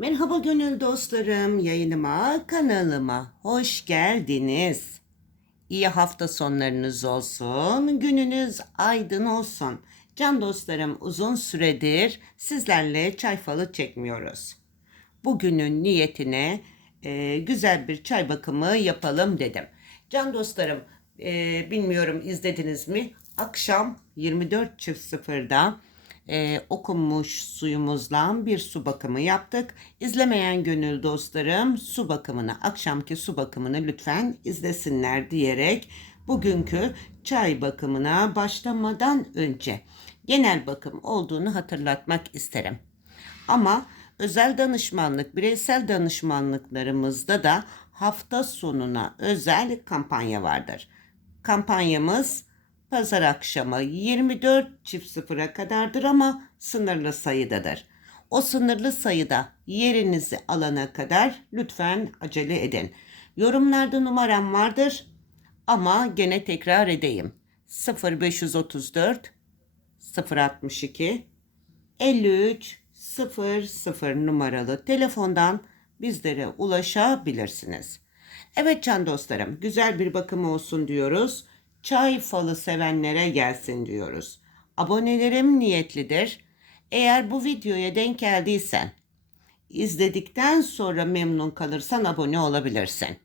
Merhaba gönül dostlarım, yayınıma, kanalıma hoş geldiniz. İyi hafta sonlarınız olsun, gününüz aydın olsun. Can dostlarım uzun süredir sizlerle çay falı çekmiyoruz. Bugünün niyetine e, güzel bir çay bakımı yapalım dedim. Can dostlarım e, bilmiyorum izlediniz mi? Akşam 24.00'da e, okunmuş suyumuzla bir su bakımı yaptık. İzlemeyen gönül dostlarım su bakımını, akşamki su bakımını lütfen izlesinler diyerek bugünkü çay bakımına başlamadan önce genel bakım olduğunu hatırlatmak isterim. Ama özel danışmanlık, bireysel danışmanlıklarımızda da hafta sonuna özel kampanya vardır. Kampanyamız pazar akşamı 24 çift sıfıra kadardır ama sınırlı sayıdadır. O sınırlı sayıda yerinizi alana kadar lütfen acele edin. Yorumlarda numaram vardır ama gene tekrar edeyim. 0534 062 53 00 numaralı telefondan bizlere ulaşabilirsiniz. Evet can dostlarım güzel bir bakım olsun diyoruz. Çay falı sevenlere gelsin diyoruz. Abonelerim niyetlidir. Eğer bu videoya denk geldiysen, izledikten sonra memnun kalırsan abone olabilirsin.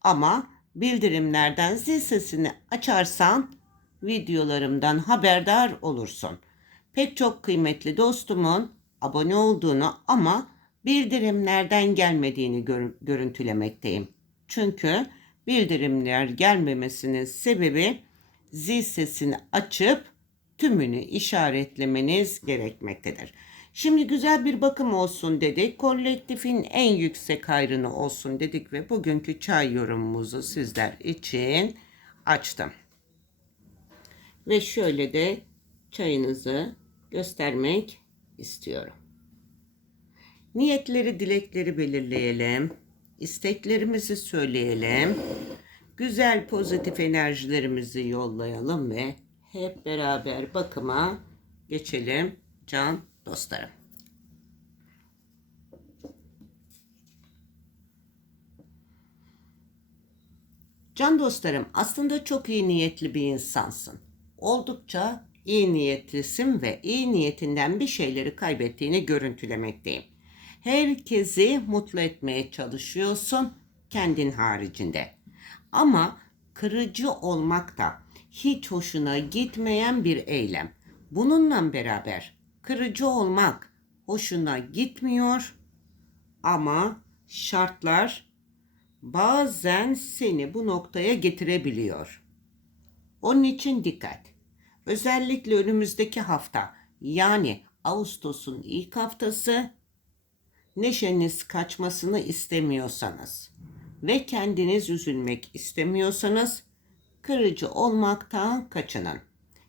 Ama bildirimlerden zil sesini açarsan videolarımdan haberdar olursun. Pek çok kıymetli dostumun abone olduğunu ama bildirimlerden gelmediğini gör- görüntülemekteyim. Çünkü bildirimler gelmemesinin sebebi zil sesini açıp tümünü işaretlemeniz gerekmektedir. Şimdi güzel bir bakım olsun dedik. Kolektifin en yüksek hayrını olsun dedik ve bugünkü çay yorumumuzu sizler için açtım. Ve şöyle de çayınızı göstermek istiyorum. Niyetleri, dilekleri belirleyelim. İsteklerimizi söyleyelim. Güzel pozitif enerjilerimizi yollayalım ve hep beraber bakıma geçelim can dostlarım. Can dostlarım aslında çok iyi niyetli bir insansın. Oldukça iyi niyetlisin ve iyi niyetinden bir şeyleri kaybettiğini görüntülemekteyim. Herkesi mutlu etmeye çalışıyorsun kendin haricinde. Ama kırıcı olmak da hiç hoşuna gitmeyen bir eylem. Bununla beraber kırıcı olmak hoşuna gitmiyor ama şartlar bazen seni bu noktaya getirebiliyor. Onun için dikkat. Özellikle önümüzdeki hafta yani Ağustos'un ilk haftası neşeniz kaçmasını istemiyorsanız ve kendiniz üzülmek istemiyorsanız kırıcı olmaktan kaçının.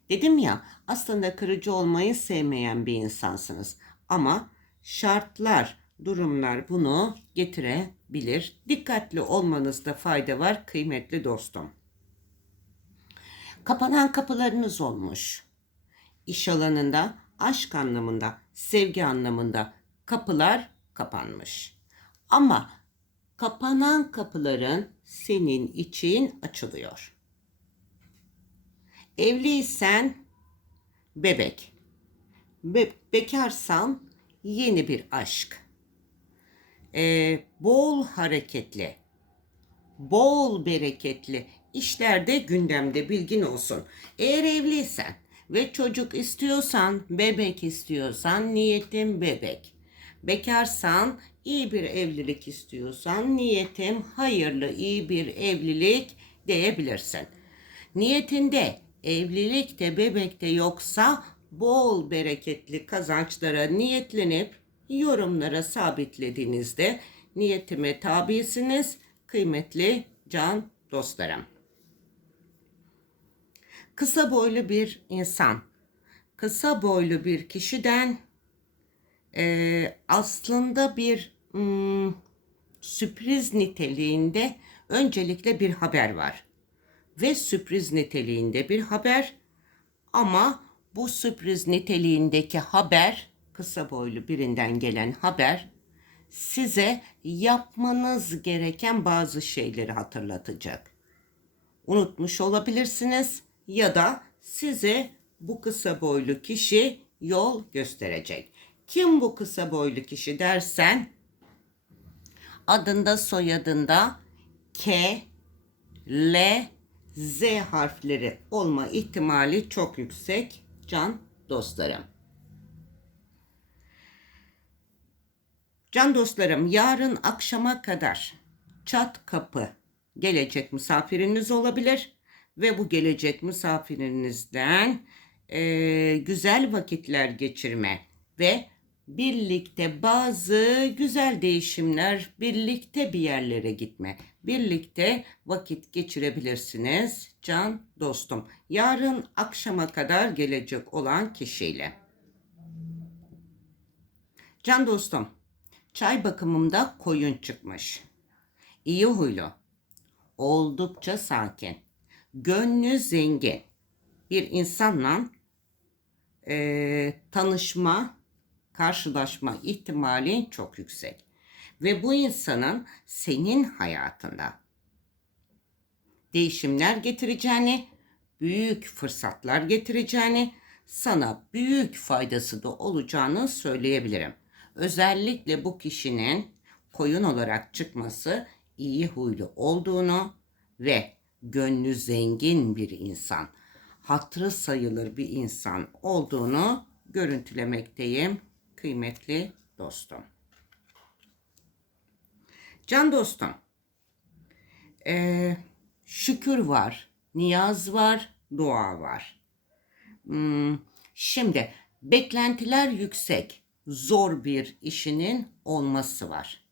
Dedim ya aslında kırıcı olmayı sevmeyen bir insansınız ama şartlar, durumlar bunu getirebilir. Dikkatli olmanızda fayda var kıymetli dostum. Kapanan kapılarınız olmuş. İş alanında, aşk anlamında, sevgi anlamında kapılar kapanmış. Ama kapanan kapıların senin için açılıyor. Evliysen bebek. Be- bekarsan yeni bir aşk. Ee, bol hareketli, bol bereketli işlerde gündemde bilgin olsun. Eğer evliysen ve çocuk istiyorsan, bebek istiyorsan niyetin bebek. Bekarsan iyi bir evlilik istiyorsan niyetim hayırlı iyi bir evlilik diyebilirsin. Niyetinde evlilik de bebek de yoksa bol bereketli kazançlara niyetlenip yorumlara sabitlediğinizde niyetime tabisiniz kıymetli can dostlarım. Kısa boylu bir insan, kısa boylu bir kişiden e, aslında bir hmm, sürpriz niteliğinde öncelikle bir haber var. Ve sürpriz niteliğinde bir haber ama bu sürpriz niteliğindeki haber kısa boylu birinden gelen haber size yapmanız gereken bazı şeyleri hatırlatacak. Unutmuş olabilirsiniz ya da size bu kısa boylu kişi yol gösterecek. Kim bu kısa boylu kişi dersen adında soyadında K, L, Z harfleri olma ihtimali çok yüksek can dostlarım. Can dostlarım yarın akşama kadar çat kapı gelecek misafiriniz olabilir ve bu gelecek misafirinizden eee, güzel vakitler geçirme ve birlikte bazı güzel değişimler, birlikte bir yerlere gitme, birlikte vakit geçirebilirsiniz can dostum. Yarın akşama kadar gelecek olan kişiyle. Can dostum, çay bakımımda koyun çıkmış. İyi huylu, oldukça sakin, gönlü zengin bir insanla eee, tanışma, karşılaşma ihtimalin çok yüksek. Ve bu insanın senin hayatında değişimler getireceğini, büyük fırsatlar getireceğini, sana büyük faydası da olacağını söyleyebilirim. Özellikle bu kişinin koyun olarak çıkması iyi huylu olduğunu ve gönlü zengin bir insan, hatırı sayılır bir insan olduğunu görüntülemekteyim kıymetli dostum. Can dostum, ee, şükür var, niyaz var, dua var. Hmm, şimdi beklentiler yüksek, zor bir işinin olması var.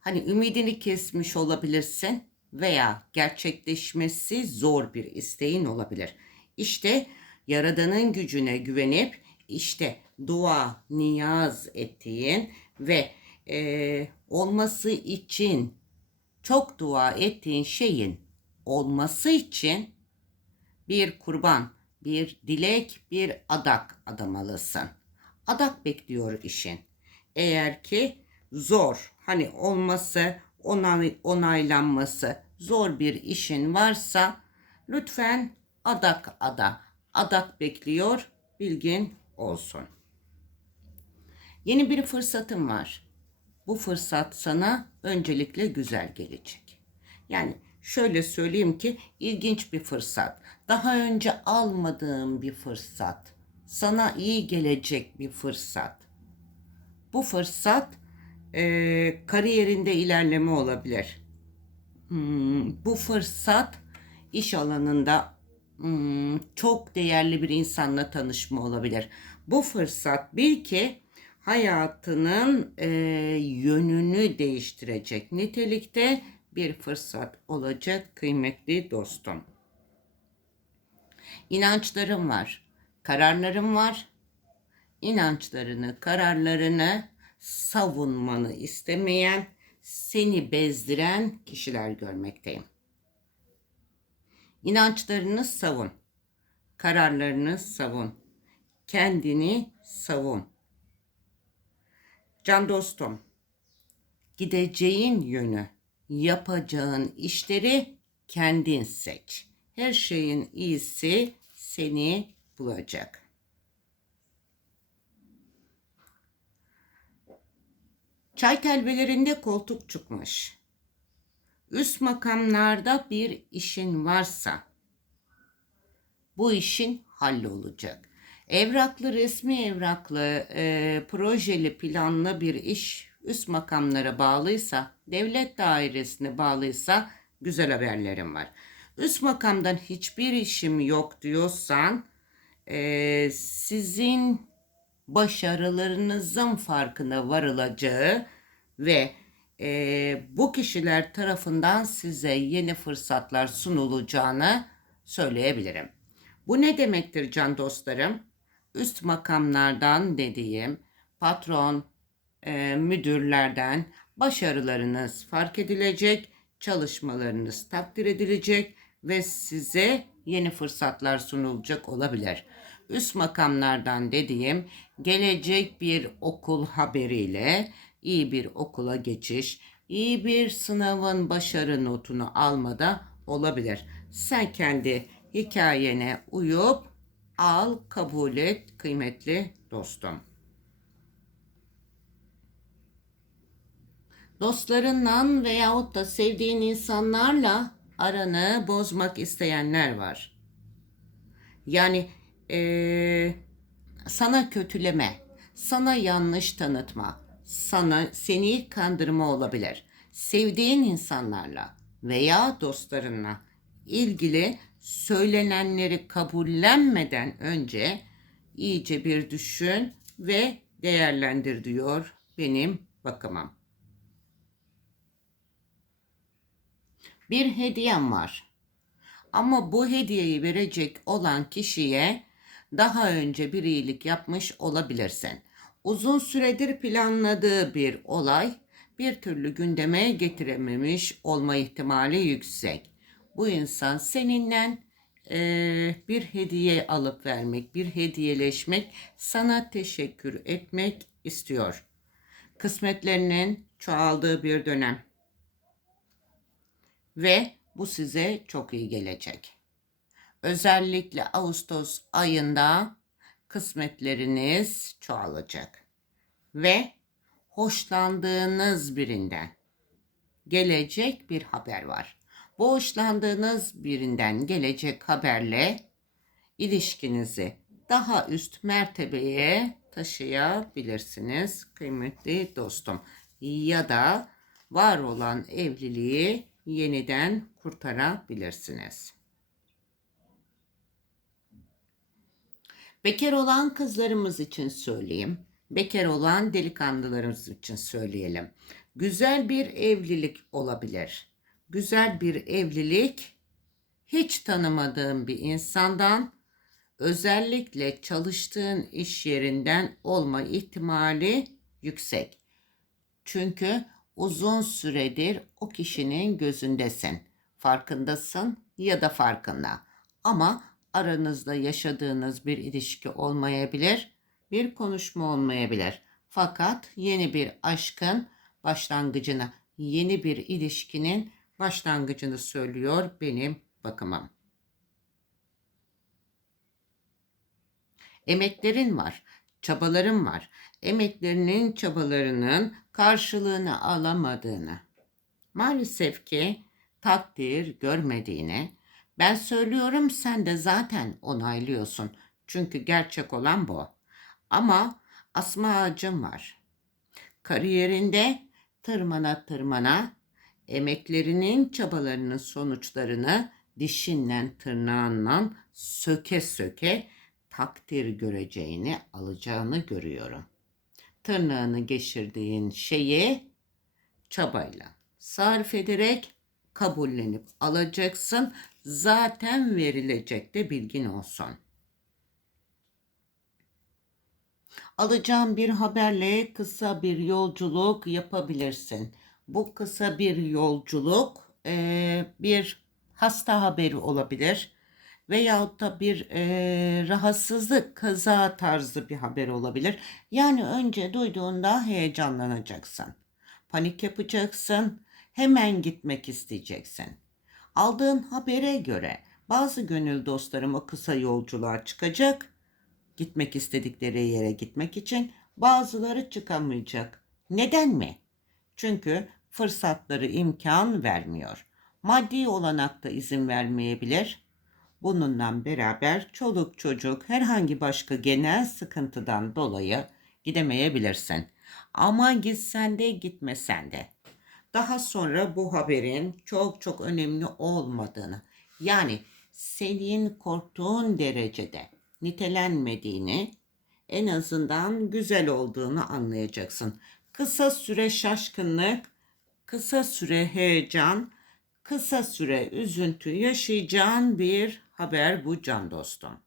Hani ümidini kesmiş olabilirsin veya gerçekleşmesi zor bir isteğin olabilir. İşte Yaradan'ın gücüne güvenip işte dua, niyaz ettiğin ve e, olması için çok dua ettiğin şeyin olması için bir kurban, bir dilek, bir adak adamalısın. Adak bekliyor işin. Eğer ki zor, hani olması, onay, onaylanması zor bir işin varsa lütfen adak ada. Adak bekliyor, bilgin olsun. Yeni bir fırsatım var. Bu fırsat sana öncelikle güzel gelecek. Yani şöyle söyleyeyim ki ilginç bir fırsat. Daha önce almadığım bir fırsat. Sana iyi gelecek bir fırsat. Bu fırsat e, kariyerinde ilerleme olabilir. Hmm, bu fırsat iş alanında hmm, çok değerli bir insanla tanışma olabilir. Bu fırsat bil ki hayatının e, yönünü değiştirecek nitelikte bir fırsat olacak kıymetli dostum. İnançlarım var, kararlarım var. İnançlarını, kararlarını savunmanı istemeyen, seni bezdiren kişiler görmekteyim. İnançlarını savun, kararlarını savun, kendini savun. Can dostum, gideceğin yönü, yapacağın işleri kendin seç. Her şeyin iyisi seni bulacak. Çay telbelerinde koltuk çıkmış. Üst makamlarda bir işin varsa bu işin hallolacak. Evraklı, resmi evraklı, e, projeli, planlı bir iş üst makamlara bağlıysa, devlet dairesine bağlıysa güzel haberlerim var. Üst makamdan hiçbir işim yok diyorsan, e, sizin başarılarınızın farkına varılacağı ve e, bu kişiler tarafından size yeni fırsatlar sunulacağını söyleyebilirim. Bu ne demektir can dostlarım? Üst makamlardan dediğim patron, e, müdürlerden başarılarınız fark edilecek, çalışmalarınız takdir edilecek ve size yeni fırsatlar sunulacak olabilir. Üst makamlardan dediğim gelecek bir okul haberiyle iyi bir okula geçiş, iyi bir sınavın başarı notunu almada olabilir. Sen kendi hikayene uyup al, kabul et kıymetli dostum. Dostlarından veyahut da sevdiğin insanlarla aranı bozmak isteyenler var. Yani eee, sana kötüleme, sana yanlış tanıtma, sana seni kandırma olabilir. Sevdiğin insanlarla veya dostlarınla ilgili söylenenleri kabullenmeden önce iyice bir düşün ve değerlendir diyor benim bakımım. Bir hediyem var. Ama bu hediyeyi verecek olan kişiye daha önce bir iyilik yapmış olabilirsin. Uzun süredir planladığı bir olay bir türlü gündeme getirememiş olma ihtimali yüksek. Bu insan seninle eee, bir hediye alıp vermek, bir hediyeleşmek, sana teşekkür etmek istiyor. Kısmetlerinin çoğaldığı bir dönem ve bu size çok iyi gelecek. Özellikle Ağustos ayında kısmetleriniz çoğalacak ve hoşlandığınız birinden gelecek bir haber var. Bu hoşlandığınız birinden gelecek haberle ilişkinizi daha üst mertebeye taşıyabilirsiniz kıymetli dostum. Ya da var olan evliliği yeniden kurtarabilirsiniz. Bekar olan kızlarımız için söyleyeyim. Bekar olan delikanlılarımız için söyleyelim. Güzel bir evlilik olabilir. Güzel bir evlilik hiç tanımadığın bir insandan özellikle çalıştığın iş yerinden olma ihtimali yüksek. Çünkü uzun süredir o kişinin gözündesin. Farkındasın ya da farkında. Ama aranızda yaşadığınız bir ilişki olmayabilir, bir konuşma olmayabilir. Fakat yeni bir aşkın başlangıcını, yeni bir ilişkinin başlangıcını söylüyor benim bakımım. Emeklerin var, çabaların var. Emeklerinin, çabalarının karşılığını alamadığını, maalesef ki takdir görmediğini ben söylüyorum sen de zaten onaylıyorsun. Çünkü gerçek olan bu. Ama asma ağacım var. Kariyerinde tırmana tırmana emeklerinin çabalarının sonuçlarını dişinle tırnağınla söke söke takdir göreceğini alacağını görüyorum. Tırnağını geçirdiğin şeyi çabayla sarf ederek kabullenip alacaksın. Zaten verilecek de bilgin olsun. Alacağım bir haberle kısa bir yolculuk yapabilirsin. Bu kısa bir yolculuk e, bir hasta haberi olabilir veyahut da bir e, rahatsızlık, kaza tarzı bir haber olabilir. Yani önce duyduğunda heyecanlanacaksın. Panik yapacaksın. Hemen gitmek isteyeceksin. Aldığın habere göre bazı gönül dostlarım o kısa yolculuğa çıkacak. Gitmek istedikleri yere gitmek için bazıları çıkamayacak. Neden mi? Çünkü fırsatları imkan vermiyor. Maddi olanak da izin vermeyebilir. Bununla beraber çoluk çocuk herhangi başka genel sıkıntıdan dolayı gidemeyebilirsin. Ama gitsen de gitmesen de. Daha sonra bu haberin çok çok önemli olmadığını yani senin korktuğun derecede nitelenmediğini en azından güzel olduğunu anlayacaksın. Kısa süre şaşkınlık, kısa süre heyecan, kısa süre üzüntü yaşayacağın bir haber bu can dostum.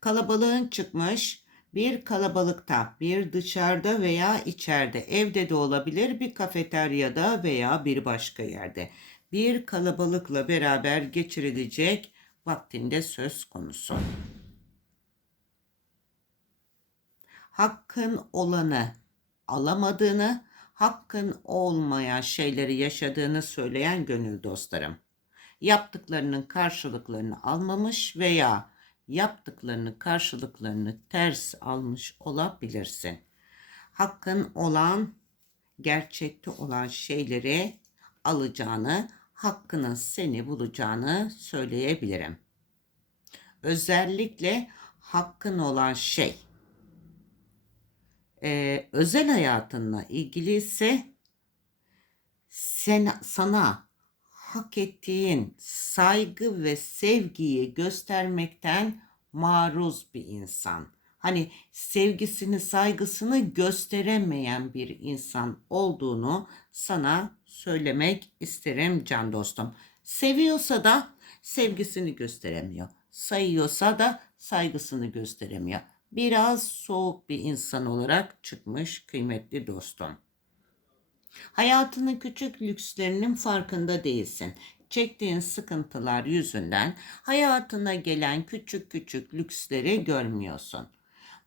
Kalabalığın çıkmış, bir kalabalıkta, bir dışarıda veya içeride, evde de olabilir, bir kafeteryada veya bir başka yerde. Bir kalabalıkla beraber geçirilecek vaktinde söz konusu. hakkın olanı alamadığını, hakkın olmayan şeyleri yaşadığını söyleyen gönül dostlarım. Yaptıklarının karşılıklarını almamış veya yaptıklarının karşılıklarını ters almış olabilirsin. Hakkın olan, gerçekte olan şeyleri alacağını, hakkının seni bulacağını söyleyebilirim. Özellikle hakkın olan şey e, özel hayatınla ilgili ise sen, sana hak ettiğin saygı ve sevgiyi göstermekten maruz bir insan. Hani sevgisini, saygısını gösteremeyen bir insan olduğunu sana söylemek isterim can dostum. Seviyorsa da sevgisini gösteremiyor. Sayıyorsa da saygısını gösteremiyor. Biraz soğuk bir insan olarak çıkmış kıymetli dostum. Hayatının küçük lükslerinin farkında değilsin. Çektiğin sıkıntılar yüzünden hayatına gelen küçük küçük lüksleri görmüyorsun.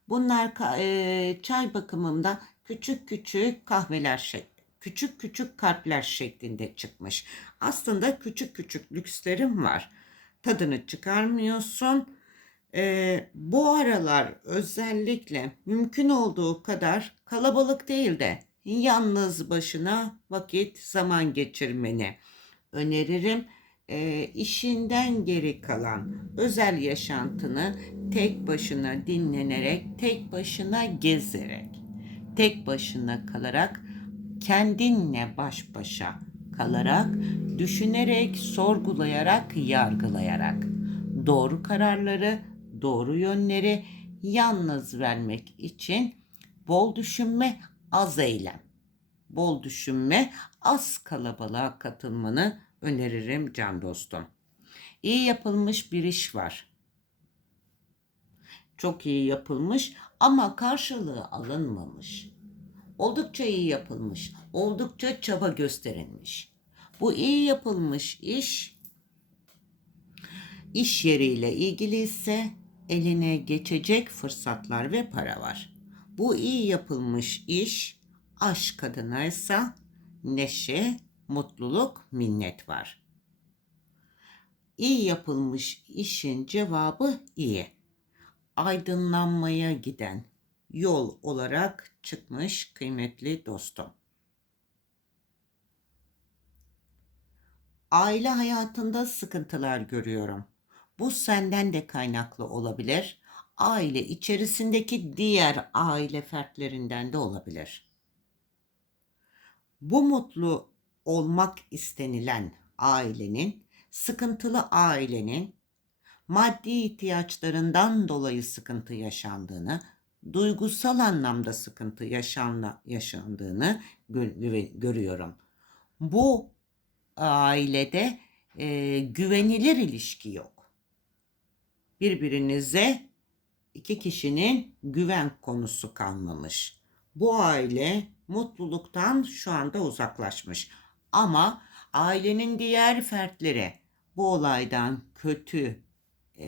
Bunlar e, çay bakımında küçük küçük kahveler şeklinde küçük küçük kalpler şeklinde çıkmış. Aslında küçük küçük lükslerim var. Tadını çıkarmıyorsun. Ee, bu aralar özellikle mümkün olduğu kadar kalabalık değil de yalnız başına vakit zaman geçirmeni öneririm. Ee, işinden geri kalan özel yaşantını tek başına dinlenerek, tek başına gezerek, tek başına kalarak kendinle baş başa kalarak, düşünerek, sorgulayarak, yargılayarak doğru kararları, doğru yönleri yalnız vermek için bol düşünme, az eylem. Bol düşünme, az kalabalığa katılmanı öneririm can dostum. İyi yapılmış bir iş var. Çok iyi yapılmış ama karşılığı alınmamış. Oldukça iyi yapılmış, oldukça çaba gösterilmiş. Bu iyi yapılmış iş iş yeriyle ilgili ise eline geçecek fırsatlar ve para var. Bu iyi yapılmış iş aşk adına ise neşe, mutluluk, minnet var. İyi yapılmış işin cevabı iyi. Aydınlanmaya giden yol olarak çıkmış kıymetli dostum. Aile hayatında sıkıntılar görüyorum. Bu senden de kaynaklı olabilir. Aile içerisindeki diğer aile fertlerinden de olabilir. Bu mutlu olmak istenilen ailenin, sıkıntılı ailenin maddi ihtiyaçlarından dolayı sıkıntı yaşandığını, duygusal anlamda sıkıntı yaşanla, yaşandığını gö- görüyorum. Bu ailede e, güvenilir ilişki yok. Birbirinize iki kişinin güven konusu kalmamış. Bu aile mutluluktan şu anda uzaklaşmış. Ama ailenin diğer fertleri bu olaydan kötü e,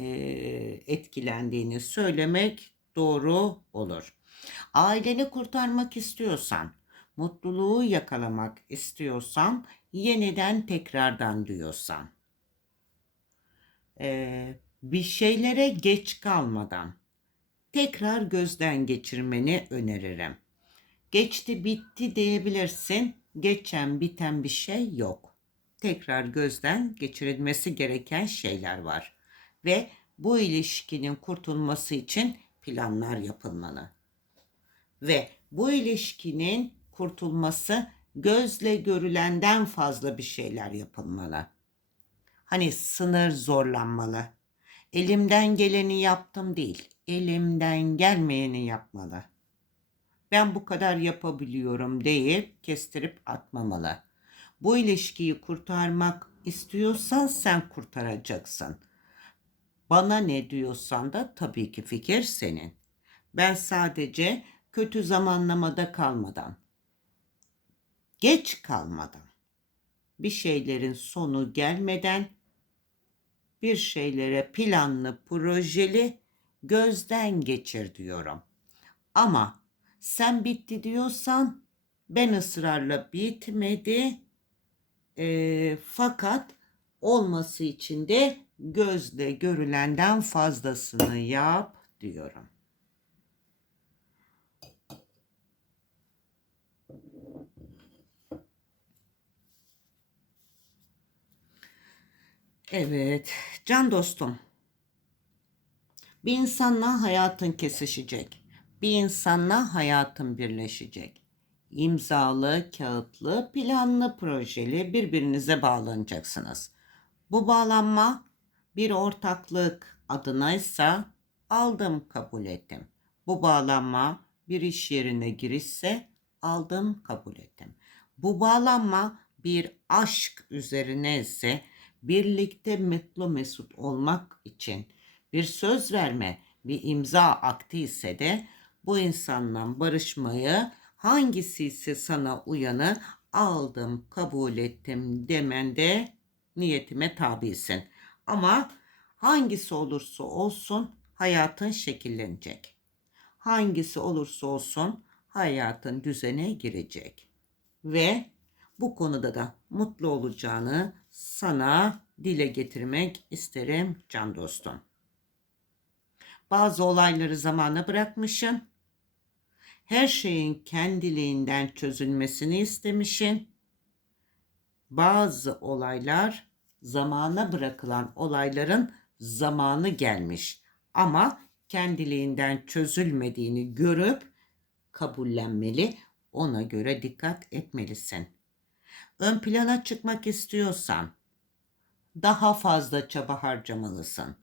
etkilendiğini söylemek doğru olur. Aileni kurtarmak istiyorsan, mutluluğu yakalamak istiyorsan, yeniden tekrardan diyorsan, e, bir şeylere geç kalmadan tekrar gözden geçirmeni öneririm. Geçti bitti diyebilirsin. Geçen biten bir şey yok. Tekrar gözden geçirilmesi gereken şeyler var. Ve bu ilişkinin kurtulması için planlar yapılmalı. Ve bu ilişkinin kurtulması gözle görülenden fazla bir şeyler yapılmalı. Hani sınır zorlanmalı. Elimden geleni yaptım değil, elimden gelmeyeni yapmalı. Ben bu kadar yapabiliyorum deyip kestirip atmamalı. Bu ilişkiyi kurtarmak istiyorsan sen kurtaracaksın. Bana ne diyorsan da tabii ki fikir senin. Ben sadece kötü zamanlamada kalmadan, geç kalmadan, bir şeylerin sonu gelmeden bir şeylere planlı, projeli gözden geçir diyorum. Ama Sen bitti diyorsan ben ısrarla bitmedi. Ee, fakat olması için de gözle görülenden fazlasını yap diyorum. Evet, can dostum. Bir insanla hayatın kesişecek. Bir insanla hayatın birleşecek. İmzalı, kağıtlı, planlı, projeli birbirinize bağlanacaksınız. Bu bağlanma bir ortaklık adınaysa aldım kabul ettim. Bu bağlanma bir iş yerine girişse aldım kabul ettim. Bu bağlanma bir aşk üzerine ise birlikte mutlu mesut olmak için bir söz verme, bir imza akti ise de bu insanla barışmayı hangisi ise sana uyanı aldım, kabul ettim demende niyetime tabisin. Ama hangisi olursa olsun hayatın şekillenecek. Hangisi olursa olsun hayatın düzene girecek. Ve bu konuda da mutlu olacağını sana dile getirmek isterim can dostum. Bazı olayları zamana bırakmışsın. Her şeyin kendiliğinden çözülmesini istemişsin. Bazı olaylar zamana bırakılan olayların zamanı gelmiş ama kendiliğinden çözülmediğini görüp kabullenmeli, ona göre dikkat etmelisin. Ön plana çıkmak istiyorsan daha fazla çaba harcamalısın.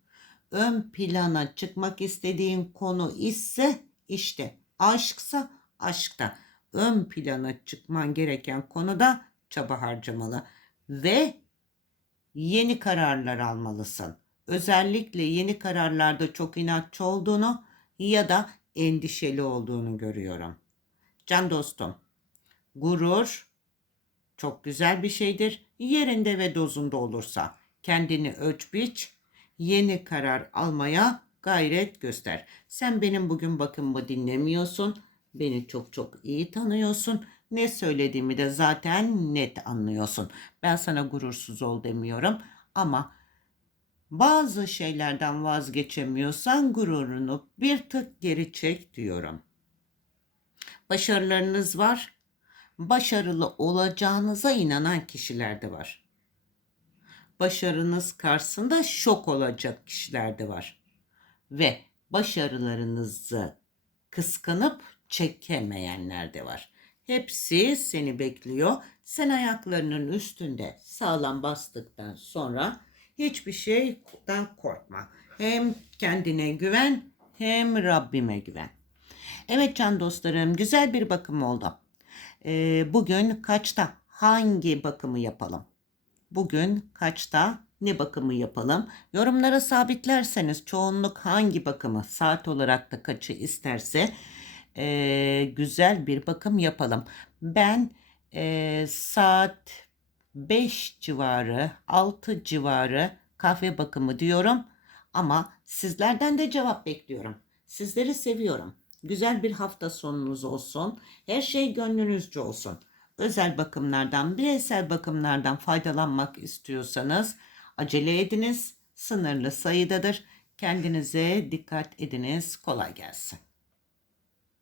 Ön plana çıkmak istediğin konu ise işte aşksa aşkta ön plana çıkman gereken konuda çaba harcamalı ve yeni kararlar almalısın. Özellikle yeni kararlarda çok inatçı olduğunu ya da endişeli olduğunu görüyorum. Can dostum, gurur çok güzel bir şeydir. Yerinde ve dozunda olursa kendini ölç biç, yeni karar almaya gayret göster. Sen benim bugün bakımımı dinlemiyorsun. Beni çok çok iyi tanıyorsun. Ne söylediğimi de zaten net anlıyorsun. Ben sana gurursuz ol demiyorum ama bazı şeylerden vazgeçemiyorsan gururunu bir tık geri çek diyorum. Başarılarınız var. Başarılı olacağınıza inanan kişiler de var. Başarınız karşısında şok olacak kişiler de var. Ve başarılarınızı kıskanıp çekemeyenler de var. Hepsi seni bekliyor. Sen ayaklarının üstünde sağlam bastıktan sonra hiçbir şeyden korkma. Hem kendine güven hem Rabbime güven. Evet can dostlarım güzel bir bakım oldu. Ee, bugün kaçta hangi bakımı yapalım? Bugün kaçta ne bakımı yapalım? Yorumlara sabitlerseniz çoğunluk hangi bakımı saat olarak da kaçı isterse e, güzel bir bakım yapalım. Ben e, saat 5 civarı 6 civarı kahve bakımı diyorum ama sizlerden de cevap bekliyorum. Sizleri seviyorum. Güzel bir hafta sonunuz olsun. Her şey gönlünüzce olsun. Özel bakımlardan, bireysel bakımlardan faydalanmak istiyorsanız acele ediniz. Sınırlı sayıdadır. Kendinize dikkat ediniz. Kolay gelsin.